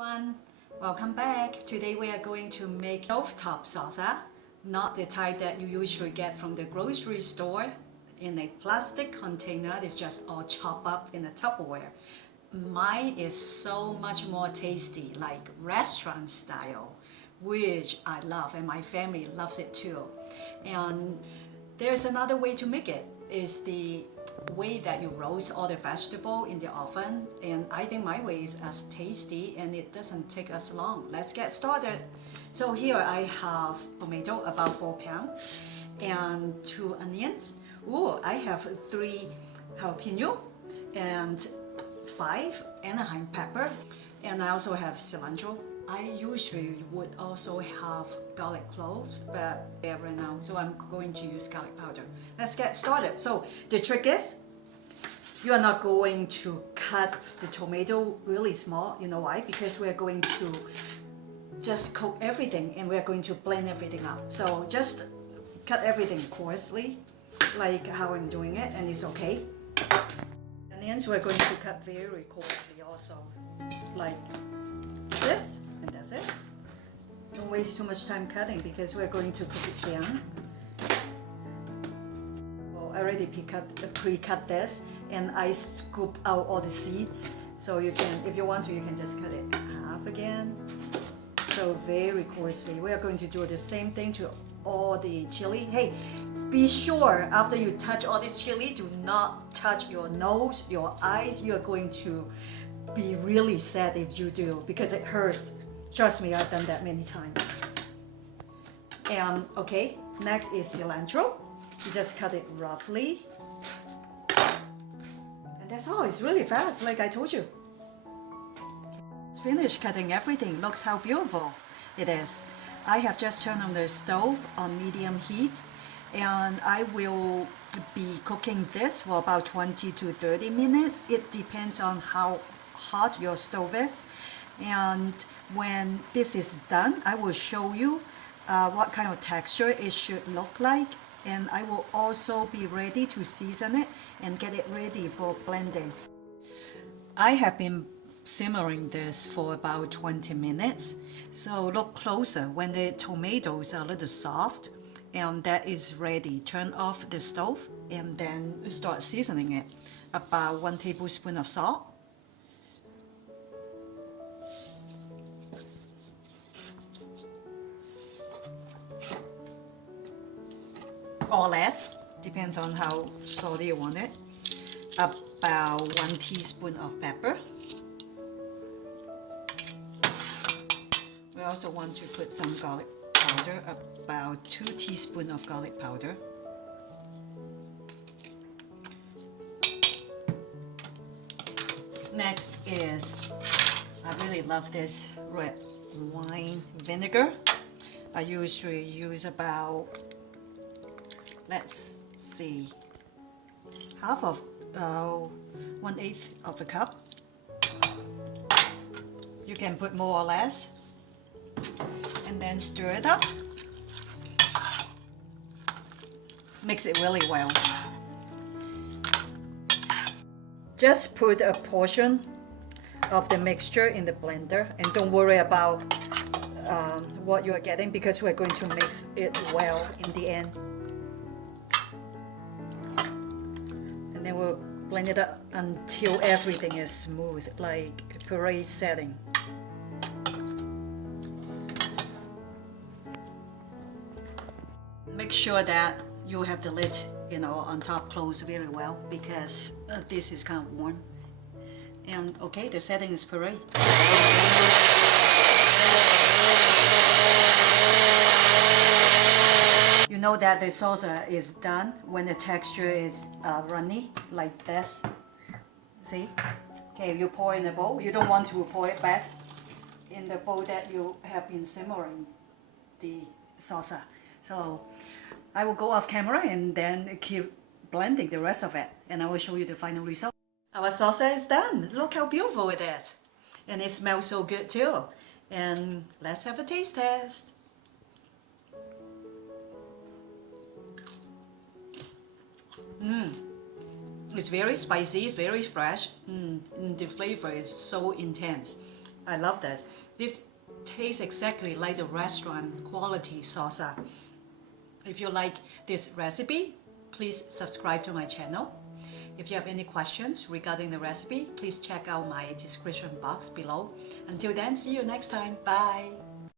Everyone, welcome back. Today we are going to make stovetop salsa, not the type that you usually get from the grocery store in a plastic container. It's just all chopped up in a Tupperware. Mine is so much more tasty, like restaurant style, which I love and my family loves it too. And there's another way to make it, is the way that you roast all the vegetable in the oven, and I think my way is as tasty and it doesn't take us long. Let's get started. So here I have tomato, about 4 pounds, and 2 onions. I have 3 jalapeno and 5 Anaheim pepper, and I also have cilantro. I usually would also have garlic cloves, but they're right now, so I'm going to use garlic powder. Let's get started. So the trick is, you are not going to cut the tomato really small. You know why? Because we're going to just cook everything and we're going to blend everything up. So just cut everything coarsely, like how I'm doing it, and it's okay. Onions we're going to cut very coarsely also, like this. And that's it. Don't waste too much time cutting because we're going to cook it down. I already pre-cut this, and I scoop out all the seeds. So you can, if you want to, you can just cut it in half again. So very coarsely. We are going to do the same thing to all the chili. Hey, be sure after you touch all this chili, do not touch your nose, your eyes. You are going to be really sad if you do, because it hurts. Trust me, I've done that many times. And okay, next is cilantro. You just cut it roughly. And that's all. It's really fast, like I told you. It's finished cutting everything. Looks how beautiful it is. I have just turned on the stove on medium heat, and I will be cooking this for about 20 to 30 minutes. It depends on how hot your stove is. And when this is done, I will show you what kind of texture it should look like, and I will also be ready to season it and get it ready for blending. I have been simmering this for about 20 minutes, so look closer. When the tomatoes are a little soft and that is ready, turn off the stove and then start seasoning it. About 1 tablespoon of salt, or less, depends on how salty you want it. About 1 teaspoon of pepper. We also want to put some garlic powder, about 2 teaspoons of garlic powder. Next is, I really love this red wine vinegar. I usually use about, let's see, half of 1/8 of a cup. You can put more or less, and then stir it up. Mix it really well. Just put a portion of the mixture in the blender, and don't worry about what you are getting, because we're going to mix it well in the end. And then we'll blend it up until everything is smooth, like puree setting. Make sure that you have the lid, on top closed very well, because this is kind of warm. And okay, the setting is puree. You know that the salsa is done when the texture is runny, like this. See? Okay, you pour in the bowl. You don't want to pour it back in the bowl that you have been simmering the salsa. So I will go off camera and then keep blending the rest of it, and I will show you the final result. Our salsa is done. Look how beautiful it is. And it smells so good too. And let's have a taste test. It's very spicy, very fresh. The flavor is so intense. I love this. This tastes exactly like the restaurant quality salsa. If you like this recipe, please subscribe to my channel. If you have any questions regarding the recipe, please check out my description box below. Until then, see you next time. Bye!